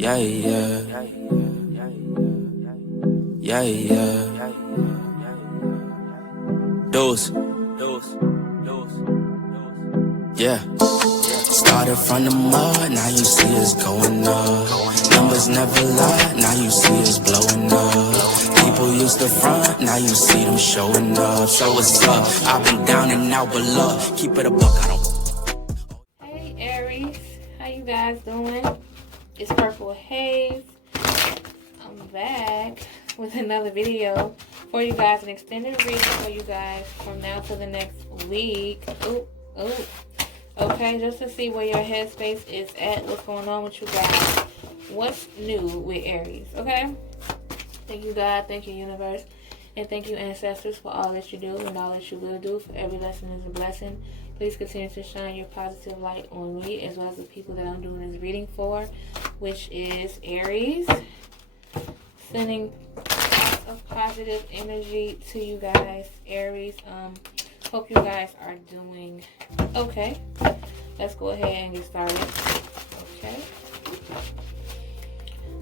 Yeah, yeah. Yeah, yeah. Dose. Yeah. Started from the mud, now you see us going up. Numbers never lie, now you see us blowing up. People used to front, now you see them showing up. So what's up? I've been down and out, but look, keep it a buck, I don't. Hey Aries, how you guys doing? It's Purple Haze. I'm back with another video for you guys, an extended reading for you guys from now to the next week. Ooh. Okay, just to see where your headspace is at, what's going on with you guys, what's new with Aries, okay? Thank you, God. Thank you, universe. And thank you, ancestors, for all that you do and all that you will do. For every lesson is a blessing. Please continue to shine your positive light on me, as well as the people that I'm doing this reading for, which is Aries. Sending lots of positive energy to you guys, Aries. Hope you guys are doing okay. Let's go ahead and get started. Okay.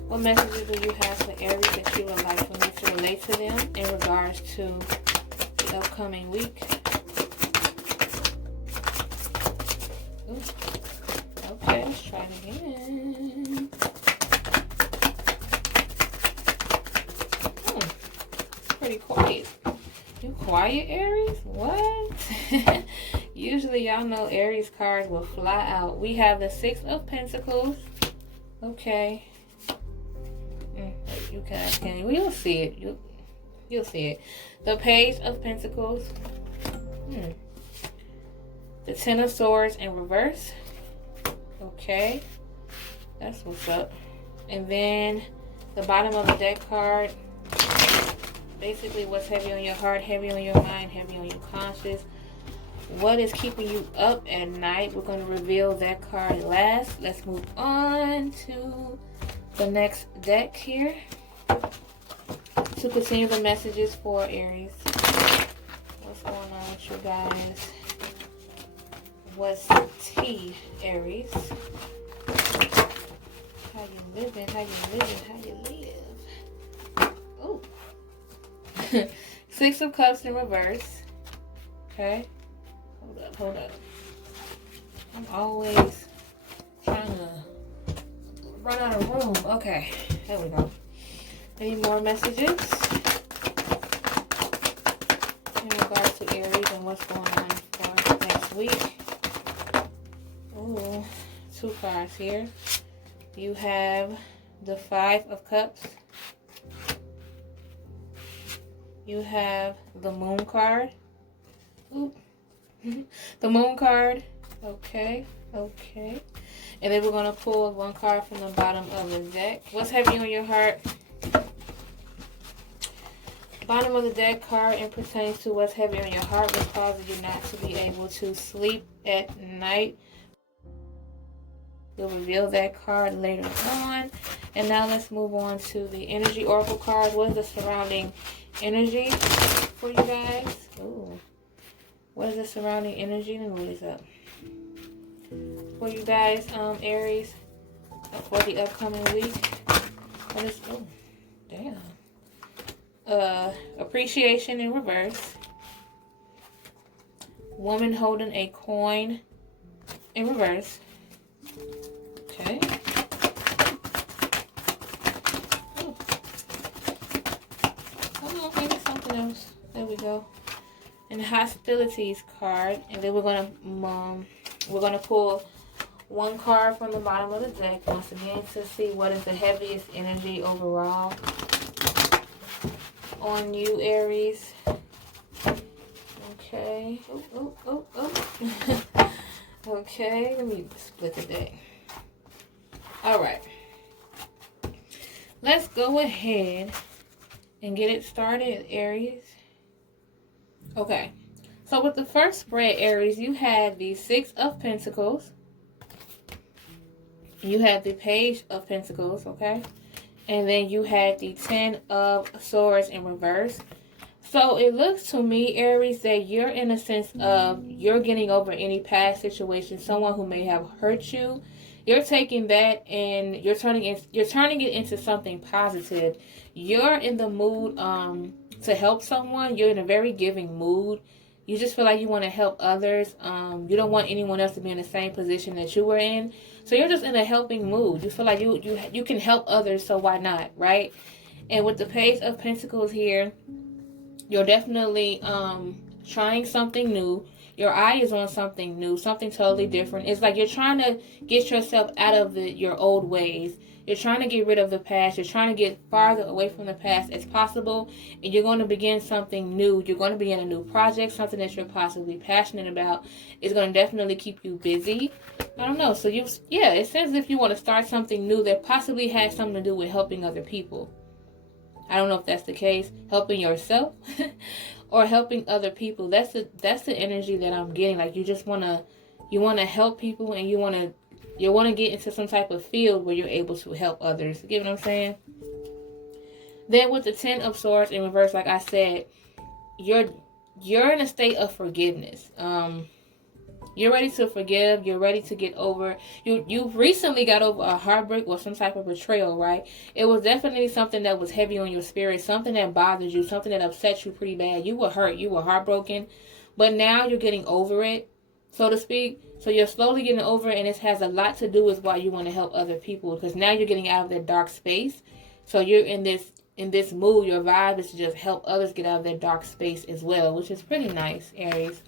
What messages do you have for Aries that you would like for me to relate to them in regards to the upcoming week? Ooh. Okay, let's try it again. Pretty quiet. You quiet, Aries? What? Usually, y'all know Aries cards will fly out. We have the Six of Pentacles. Okay. You can. You'll see it. You'll see it. The Page of Pentacles. The Ten of Swords in reverse. Okay. That's what's up. And then the bottom of the deck card. Basically, what's heavy on your heart, heavy on your mind, heavy on your conscience. What is keeping you up at night? We're going to reveal that card last. Let's move on to the next deck here to continue the messages for Aries. What's going on with you guys? What's tea, Aries? How you living? How you living? How you live? Oh. Six of Cups in reverse. Okay. Hold up. I'm always trying to run out of room. Okay. There we go. Any more messages in regards to Aries and what's going on for next week? Ooh, two cards here. You have the Five of Cups. You have the Moon card. Ooh. The Moon card. Okay. And then we're going to pull one card from the bottom of the deck. What's heavy on your heart? Bottom of the deck card and pertains to what's heavy on your heart, which causes you not to be able to sleep at night. We'll reveal that card later on. And now let's move on to the Energy Oracle card. What is the surrounding energy for you guys? Ooh. What is the surrounding energy? Let me look this up. For you guys, Aries, for the upcoming week. What is, oh, damn. Appreciation in reverse. Woman holding a coin in reverse. Okay. Ooh. Oh, maybe something else. There we go. And hostilities card, and then we're gonna pull one card from the bottom of the deck once again to see what is the heaviest energy overall on you, Aries. Okay. Oh. Okay, let me split the deck. All right. Let's go ahead and get it started, Aries. Okay, so with the first spread, Aries, you had the Six of Pentacles. You had the Page of Pentacles, okay? And then you had the Ten of Swords in reverse. So it looks to me, Aries, that you're in a sense of you're getting over any past situation, someone who may have hurt you. You're taking that and you're turning it into something positive. You're in the mood to help someone. You're in a very giving mood. You just feel like you want to help others. You don't want anyone else to be in the same position that you were in. So you're just in a helping mood. You feel like you can help others, so why not, right? And with the Page of Pentacles here, you're definitely trying something new. Your eye is on something new, something totally different. It's like you're trying to get yourself out of your old ways. You're trying to get rid of the past. You're trying to get farther away from the past as possible. And you're going to begin something new. You're going to begin a new project, something that you're possibly passionate about. It's going to definitely keep you busy. I don't know. So it says as if you want to start something new that possibly has something to do with helping other people. I don't know if that's the case. Helping yourself or helping other people. That's the energy that I'm getting. Like you wanna help people, and you wanna get into some type of field where you're able to help others. You get what I'm saying? Then with the Ten of Swords in reverse, like I said, you're in a state of forgiveness. You're ready to forgive. You're ready to get over. You recently got over a heartbreak or some type of betrayal, right? It was definitely something that was heavy on your spirit, something that bothered you, something that upset you pretty bad. You were hurt. You were heartbroken. But now you're getting over it, so to speak. So you're slowly getting over it, and it has a lot to do with why you want to help other people, because now you're getting out of that dark space. So you're in this mood. Your vibe is to just help others get out of their dark space as well, which is pretty nice, Aries.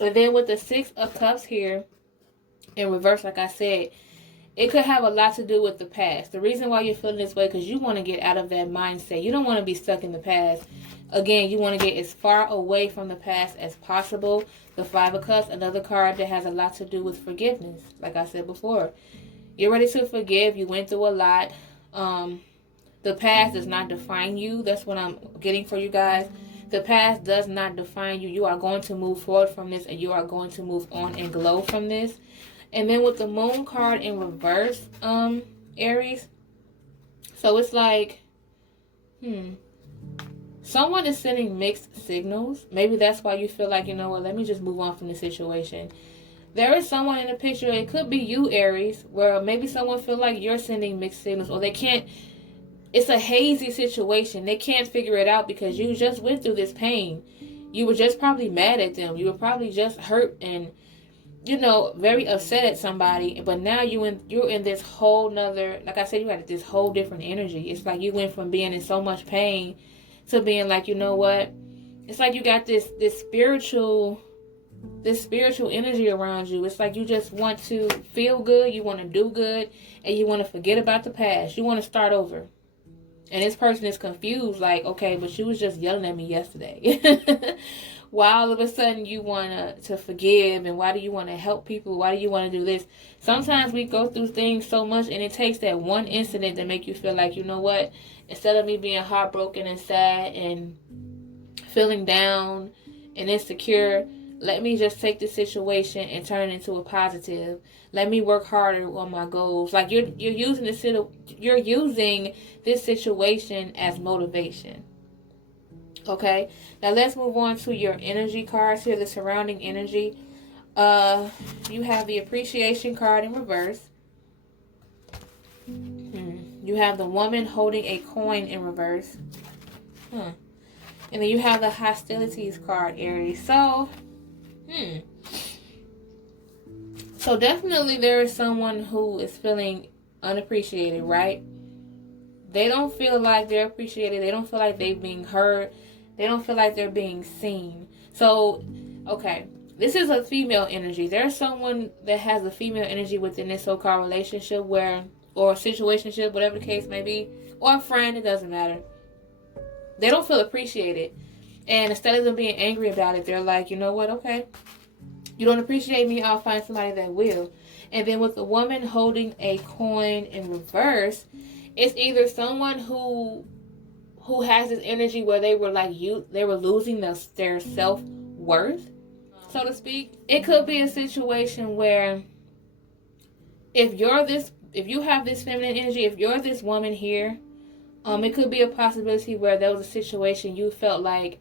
And then with the Six of Cups here in reverse, like I said, it could have a lot to do with the past. The reason why you're feeling this way, because you want to get out of that mindset. You don't want to be stuck in the past. Again, you want to get as far away from the past as possible. The Five of Cups, another card that has a lot to do with forgiveness. Like I said before, you're ready to forgive. You went through a lot. The past does not define you. That's what I'm getting for you guys. The past does not define you. You are going to move forward from this, and you are going to move on and glow from this. And then with the Moon card in reverse, Aries. So it's like, someone is sending mixed signals. Maybe that's why you feel like, you know what, let me just move on from the situation. There is someone in the picture, it could be you, Aries, where maybe someone feel like you're sending mixed signals, or they can't. It's a hazy situation. They can't figure it out because you just went through this pain. You were just probably mad at them. You were probably just hurt and, very upset at somebody. But now you're in this whole nother, like I said, you had this whole different energy. It's like you went from being in so much pain to being like, you know what? It's like you got this spiritual energy around you. It's like you just want to feel good. You want to do good. And you want to forget about the past. You want to start over. And this person is confused, like, okay, but you was just yelling at me yesterday. Why all of a sudden you want to forgive, and why do you want to help people? Why do you want to do this? Sometimes we go through things so much, and it takes that one incident to make you feel like, you know what? Instead of me being heartbroken and sad and feeling down and insecure, let me just take this situation and turn it into a positive. Let me work harder on my goals. Like you're using this situation as motivation. Okay, now let's move on to your energy cards here, the surrounding energy. You have the Appreciation card in reverse. You have the Woman holding a coin in reverse. And then you have the Hostilities card, Aries. So definitely there is someone who is feeling unappreciated, right? They don't feel like they're appreciated. They don't feel like they're being heard. They don't feel like they're being seen. So, okay, this is a female energy. There's someone that has a female energy within this so-called relationship or situationship, whatever the case may be, or a friend, it doesn't matter. They don't feel appreciated. And instead of them being angry about it, they're like, you know what, okay, you don't appreciate me, I'll find somebody that will. And then with the Woman holding a coin in reverse, it's either someone who has this energy where they were like they were losing their self-worth, so to speak. It could be a situation where if you have this feminine energy, if you're this woman here It could be a possibility where there was a situation you felt like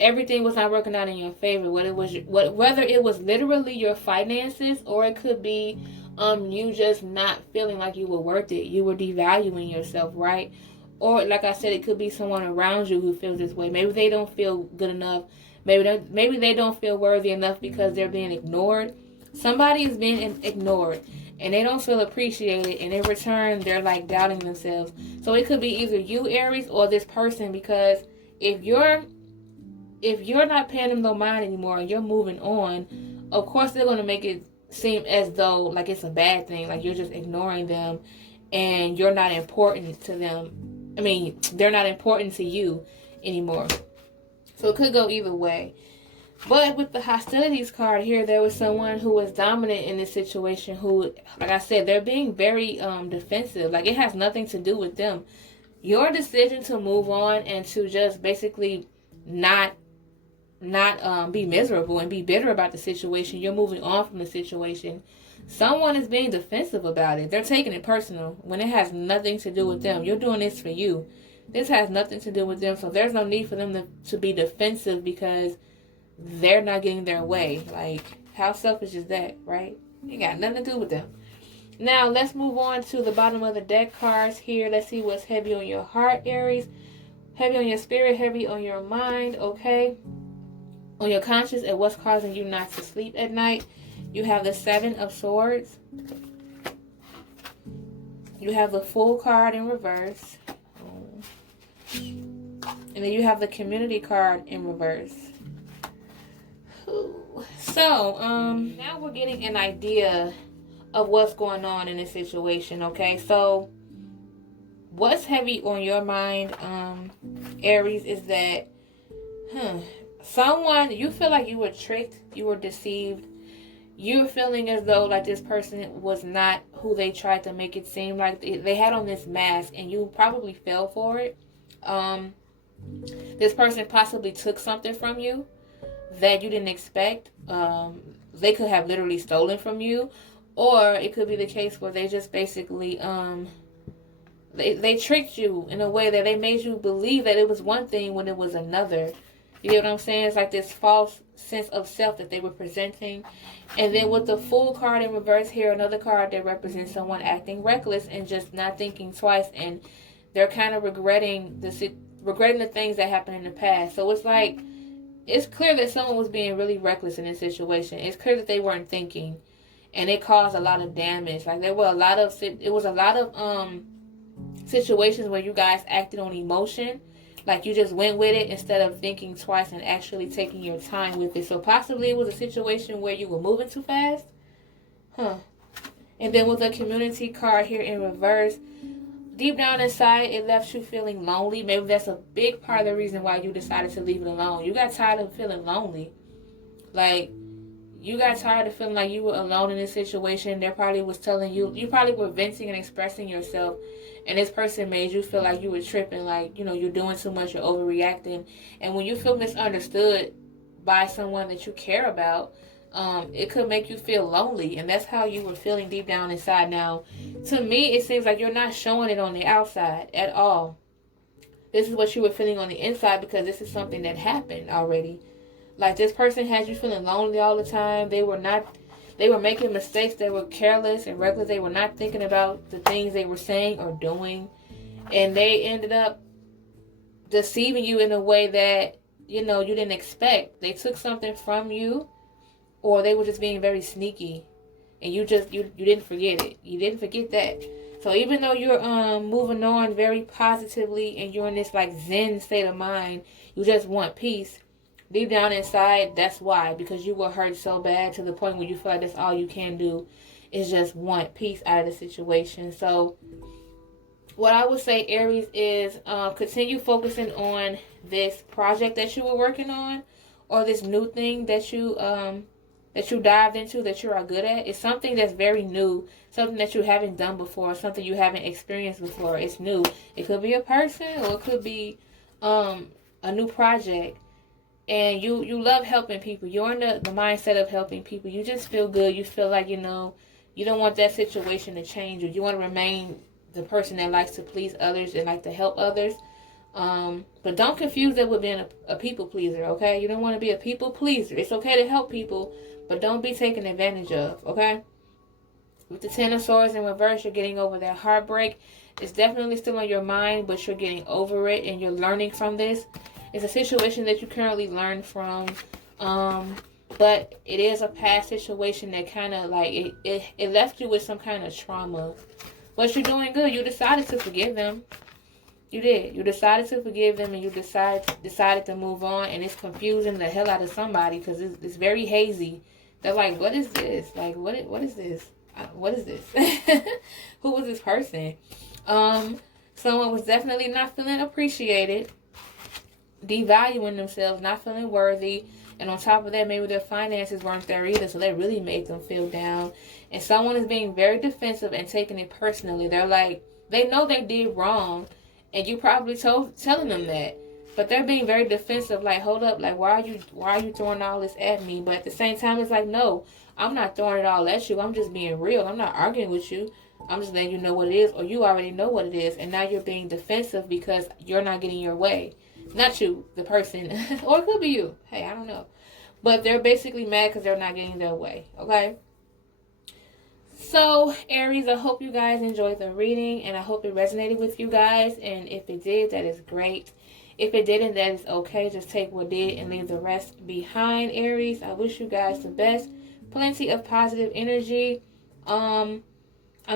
everything was not working out in your favor. Whether it was literally your finances, or it could be you just not feeling like you were worth it. You were devaluing yourself, right? Or like I said, it could be someone around you who feels this way. Maybe they don't feel good enough. Maybe they don't feel worthy enough because they're being ignored. Somebody is being ignored and they don't feel appreciated, and in return they're like doubting themselves. So it could be either you, Aries, or this person, because if you're not paying them no mind anymore and you're moving on, of course they're going to make it seem as though like it's a bad thing, like you're just ignoring them and you're not important to them. I mean, they're not important to you anymore. So it could go either way. But with the hostilities card here, there was someone who was dominant in this situation who, like I said, they're being very defensive. Like, it has nothing to do with them. Your decision to move on and to just basically not be miserable and be bitter about the situation. You're moving on from the situation. Someone is being defensive about it. They're taking it personal when it has nothing to do with them. You're doing this for you. This has nothing to do with them. So there's no need for them to be defensive because they're not getting their way. Like, how selfish is that, right? It got nothing to do with them. Now, let's move on to the bottom of the deck cards here. Let's see what's heavy on your heart, Aries. Heavy on your spirit, heavy on your mind, okay? On your conscience, and what's causing you not to sleep at night. You have the Seven of Swords. You have the Fool card in reverse. And then you have the Community card in reverse. So, now we're getting an idea of what's going on in this situation, okay? So, what's heavy on your mind, Aries, is that, someone, you feel like you were tricked, you were deceived. You're feeling as though like this person was not who they tried to make it seem like. They had on this mask and you probably fell for it. This person possibly took something from you that you didn't expect. They could have literally stolen from you, or it could be the case where they just basically they tricked you in a way that they made you believe that it was one thing when it was another. You get what I'm saying? It's like this false sense of self that they were presenting. And then with the Fool card in reverse here, another card that represents someone acting reckless and just not thinking twice, and they're kind of regretting the things that happened in the past. So it's like, it's clear that someone was being really reckless in this situation. It's clear that they weren't thinking, and it caused a lot of damage. Like, it was a lot of situations where you guys acted on emotion. Like, you just went with it instead of thinking twice and actually taking your time with it. So possibly it was a situation where you were moving too fast. And then with the Community card here in reverse, deep down inside, it left you feeling lonely. Maybe that's a big part of the reason why you decided to leave it alone. You got tired of feeling lonely. Like, you got tired of feeling like you were alone in this situation. They probably was telling you, you probably were venting and expressing yourself, and this person made you feel like you were tripping, like, you know, you're doing too much, you're overreacting. And when you feel misunderstood by someone that you care about, it could make you feel lonely, and that's how you were feeling deep down inside. Now, to me, it seems like you're not showing it on the outside at all. This is what you were feeling on the inside because this is something that happened already. Like, this person had you feeling lonely all the time. They were making mistakes. They were careless and reckless. They were not thinking about the things they were saying or doing. And they ended up deceiving you in a way that, you know, you didn't expect. They took something from you, or they were just being very sneaky. And you didn't forget it. You didn't forget that. So even though you're moving on very positively and you're in this like Zen state of mind, you just want peace. Deep down inside, that's why. Because you were hurt so bad to the point where you feel like that's all you can do is just want peace out of the situation. So what I would say, Aries, is continue focusing on this project that you were working on, or this new thing that you dived into that you are good at. It's something that's very new, something that you haven't done before, something you haven't experienced before. It's new. It could be a person, or it could be a new project. And you love helping people. You're in the mindset of helping people. You just feel good. You feel like, you know, you don't want that situation to change, or you want to remain the person that likes to please others and like to help others. But don't confuse it with being a people pleaser, okay? You don't want to be a people pleaser. It's okay to help people, but don't be taken advantage of, okay? With the Ten of Swords in reverse, you're getting over that heartbreak. It's definitely still on your mind, but you're getting over it and you're learning from this. It's a situation that you currently learn from, but it is a past situation that kind of like, it left you with some kind of trauma. But you're doing good. You decided to forgive them. You did. You decided to forgive them, and you decided to move on, and it's confusing the hell out of somebody because it's very hazy. They're like, what is this? Like, what is this? What is this? Who was this person? Someone was definitely not feeling appreciated, devaluing themselves, not feeling worthy, and on top of that, maybe their finances weren't there either, so that really made them feel down. And someone is being very defensive and taking it personally. They're like, they know they did wrong, and you probably telling them that, but they're being very defensive. Like, hold up, like why are you throwing all this at me? But at the same time, it's like, no, I'm not throwing it all at you. I'm just being real. I'm not arguing with you. I'm just letting you know what it is, or you already know what it is, and now you're being defensive because you're not getting your way. Not you, the person, or it could be you. Hey, I don't know. But they're basically mad because they're not getting their way, okay? So, Aries, I hope you guys enjoyed the reading, and I hope it resonated with you guys. And if it did, that is great. If it didn't, that is okay. Just take what did and leave the rest behind, Aries. I wish you guys the best. Plenty of positive energy. I'm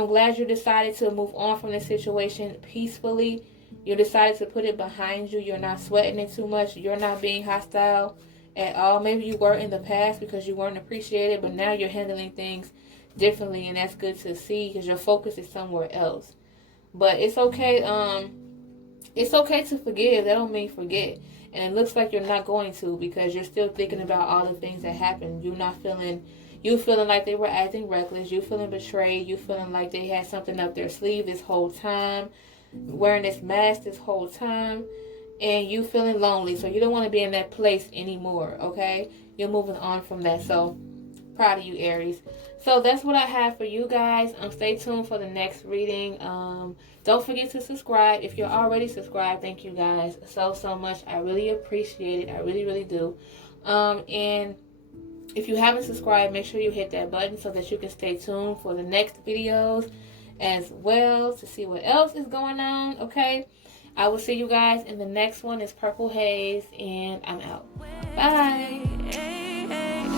glad you decided to move on from this situation peacefully. You decided to put it behind you. You're not sweating it too much. You're not being hostile at all. Maybe you were in the past because you weren't appreciated, but now you're handling things differently, and that's good to see because your focus is somewhere else. But it's okay. It's okay to forgive. That don't mean forget. And it looks like you're not going to because you're still thinking about all the things that happened. You feeling like they were acting reckless. You feeling betrayed. You feeling like they had something up their sleeve this whole time, wearing this mask this whole time, and you feeling lonely. So you don't want to be in that place anymore, okay? You're moving on from that. So proud of you, Aries. So that's what I have for you guys. Stay tuned for the next reading. Don't forget to subscribe. If you're already subscribed, thank you guys so much. I really appreciate it. I really, really do. And if you haven't subscribed, make sure you hit that button so that you can stay tuned for the next videos as well to see what else is going on, okay? I will see you guys in the next one. It's Purple Haze, and I'm out. Bye.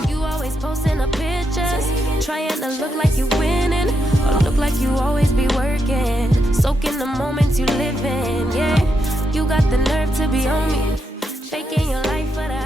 You always posting the pictures, trying to look like you winning, or look like you always be working, soaking the moments you live in, yeah. You got the nerve to be on me, faking your life for the